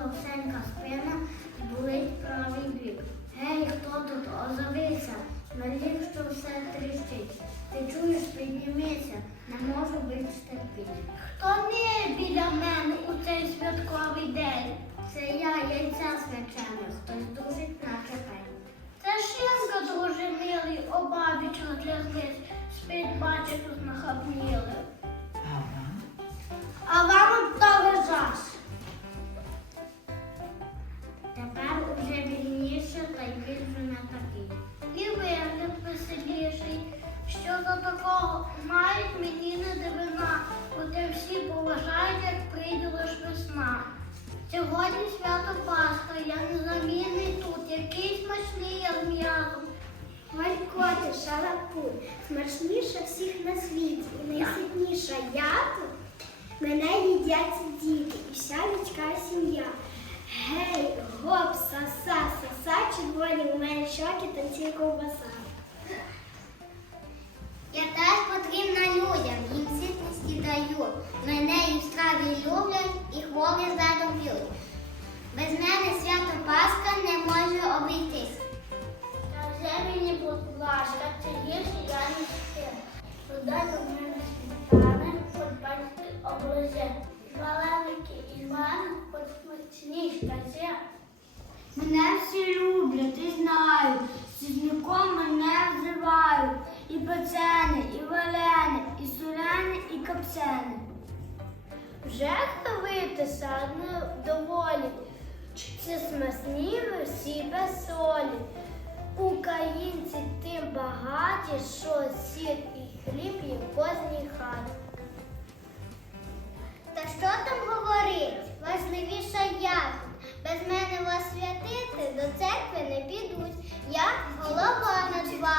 Ловсенька спина, болить правий бік. Гей, хто тут озовися, налів, що все тріщить. Ти чуєш, піднімися, не можу більш. Хто не біля мене у цей святковий день? Це я, яйця свячене, хтось дужить на пень. Це шинка дуже милий, обабіч отлягнись, спить бачить, тут нахапніли. Сьогодні свято Пасха, я незамінний тут, який смачний я з м'язом. Малькоти, шалапуй, смачніша всіх на світі і найситніша я тут. Мене їдять діти і вся людська сім'я. Гей, гоп, саса, саса, червоні у мене щоки, танцює ковбаса. Мене і в страві люблять, і хворі задом. Без мене свято Пасха не може обійтись. Скажи мені, будь ласка, чи є ще я не спи? Додай до мене сметани, хоч батьки облизе. Валеники і мене, хоч смачніш кажи. Мене всі люблять і знають, сізняком мене взивають. І печени, і варени, Вже хвилитися доволі. Ці смасні всі без солі. Українці тим багаті, що сіль і хліб є в кожній хаті. Та що там говорить? Важливіша я. Без мене вас святити до церкви не підуть. Я голова над вами,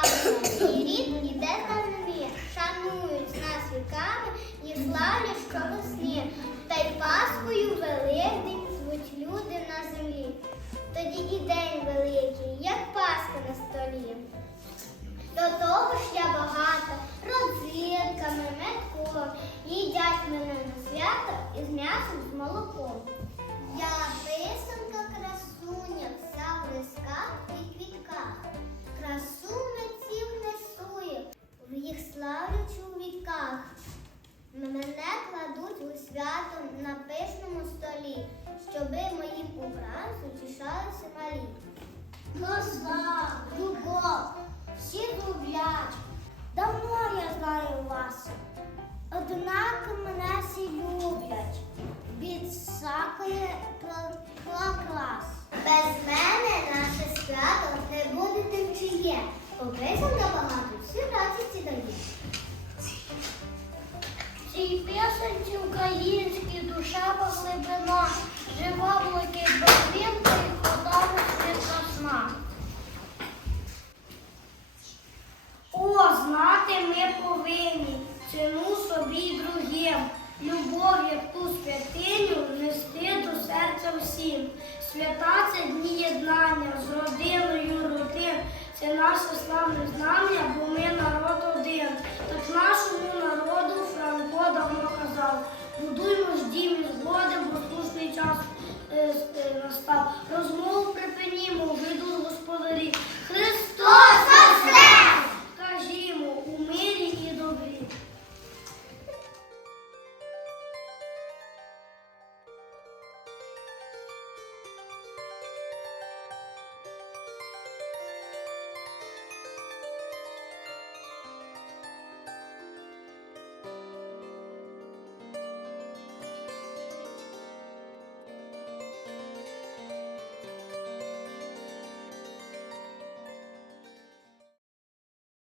мене на свято із м'ясом з молоком. Я писанка красуня, вся в лисках і квітках. Красу митців несує, в їх славлять у віках. Мене кладуть у свято на пишному столі, щоби моїм образу тішалися малі. Коса, любов, всі люблять. Цій пісенці українській душа поглибина, жива блакить безвінка і ходами світла сна. О, знати ми повинні ціну собі й другим, любов, як ту святиню, 어,